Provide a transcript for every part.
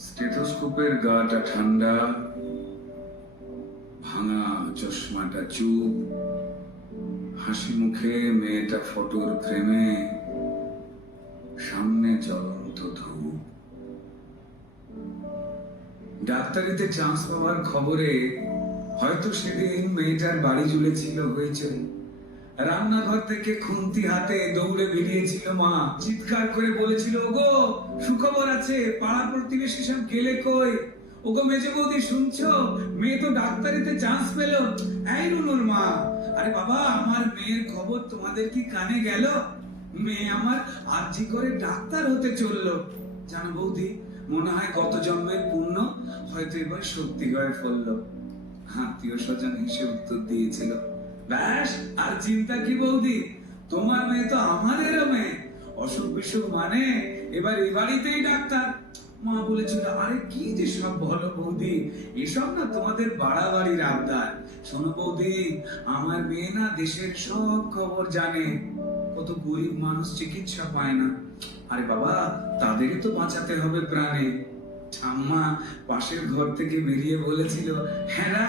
স্টেথোস্কোপের গাটা ঠান্ডা, ভাঙা চশমাটা চুপ, হাসি মুখে মেয়েটা ফটোর ফ্রেমে, সামনে জ্বলন্ত ধূপ। ডাক্তারিতে চান্স পাওয়ার খবরে হয়তো সেদিন মেয়েটার বাড়ি ঝুলেছিল হয়েছিল রান্নাঘর থেকে খুন্তি হাতে দৌড়ে বেরিয়েছিল মা। চিৎকার করে বলেছিল, ওগো, সুখবর আছে, পাড়া প্রতিবেশী সব গেলে কই? ওগো, মেজে বৌদি, শুনছো? মেয়ে তো ডাক্তারিতে চান্স পেল। এই নুনুর মা, আরে বাবা, আমার মেয়ের খবর তোমাদের কি কানে গেল? মেয়ে আমার আর্জি করে ডাক্তার হতে চলল। জানো বৌদি, মনে হয় গত জন্মের পুণ্য, হয়তো এবার সত্যি হয়ে ফললো। আত্মীয় স্বজন হিসেবে উত্তর দিয়েছিল। ব্যাস, আর চিন্তা কি বৌদি? তোমার মেয়ে তো আমাদেরও মেয়ে। অসুখ বিসুখ মানে এবার এই বাড়িতেই ডাক্তার। মা বলেছিল, আরে কি যে সব বলো বৌদি? এসব না তোমাদের বাড়াবাড়ির আবদার। শোনো বৌদি, আমার মেয়ে না দেশের সব খবর জানে। কত গরিব মানুষ চিকিৎসা পায় না। আরে বাবা, তাদেরই তো বাঁচাতে হবে প্রাণে। ঠাম্মা পাশের ঘর থেকে বেরিয়ে বলেছিল হ্যাঁ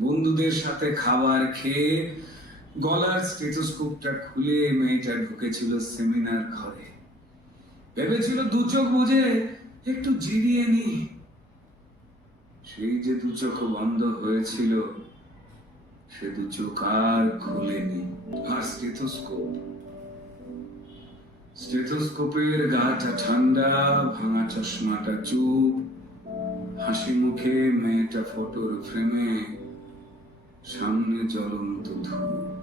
বন্ধুদের সাথে খাবার খেয়ে গলার স্টেথোস্কোপটা খুলে মেয়েটা ঢুকেছিল সেমিনার ঘরে। ভেবেছিল দু চোখ বুঝে একটু জিরিয়ে নি সেই যে দু চোখ বন্ধ হয়েছিল, সে দু চোখ আর খুলেনি। আর স্টেথোস্কোপ। স্টেথোস্কোপের গাটা ঠান্ডা, ভাঙা চশমাটা চুপ। হাসি মুখে মেয়েটা ফটোর ফ্রেমে সামনে জ্বলন্ত ধূপ